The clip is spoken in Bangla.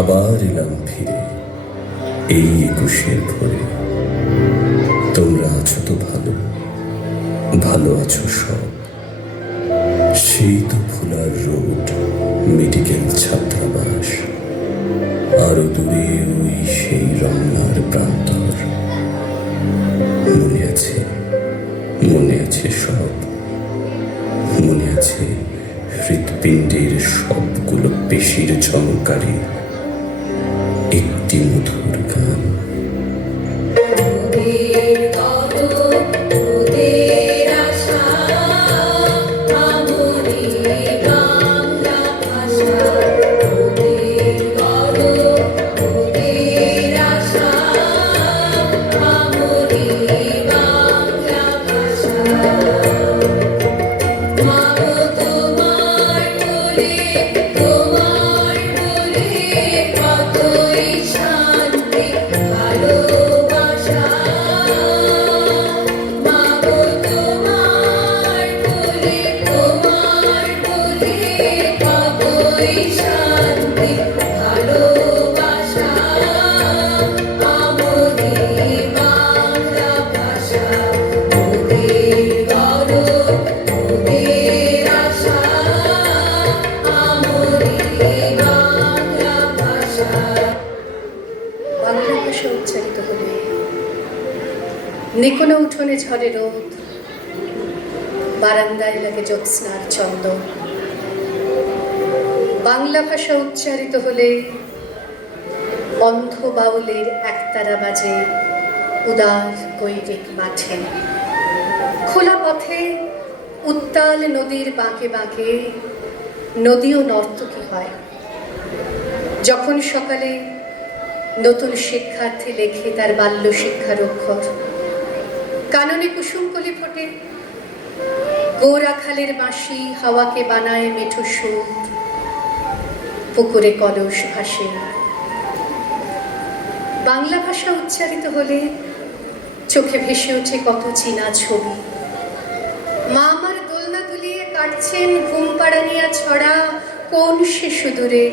আবার এলাম ফিরে এই 21-এর ভোরে। তোমরা আছো তো ভালো, ভালো আছো সব। সেই তো ভোলার রোড, মেডিকেল ছাত্রাবাস, আরো দূরে ওই সেই রমনার প্রান্তর। মনে আছে, মনে আছে সব। মনে আছে হৃৎপিণ্ডের সবগুলো পেশির ঝংকারে একটি মধুর গান। উচ্চারিত হলে নিকোনো উঠোনে ঝরে রোদ, বারান্দায় লাগে জ্যোৎস্নার চন্দন। বাংলা ভাষা উচ্চারিত হলে অন্ধ বাউলের একতারা বাজে উদার গৈরিক মাঠে। খোলা পথে উত্তাল নদীর বাঁকে বাঁকে নদীও নর্তকী হয়। যখন সকালে নতুন শিক্ষার্থী লেখে তার বাল্য শিক্ষার অক্ষর, কাননে কুসুমকলি ফোটে, গৌরাখালের বাঁশি হাওয়াকে বানায় মিঠু সুর, পুকুরে কলস ভাসে। বাংলা ভাষা উচ্চারিত হলে চোখে ভেসে ওঠে কত চীনা ছবি। মা আমার দোলনা দুলিয়ে কাটছেন ঘুম পাড়ানিয়া ছড়া কোন সে সুদূরে।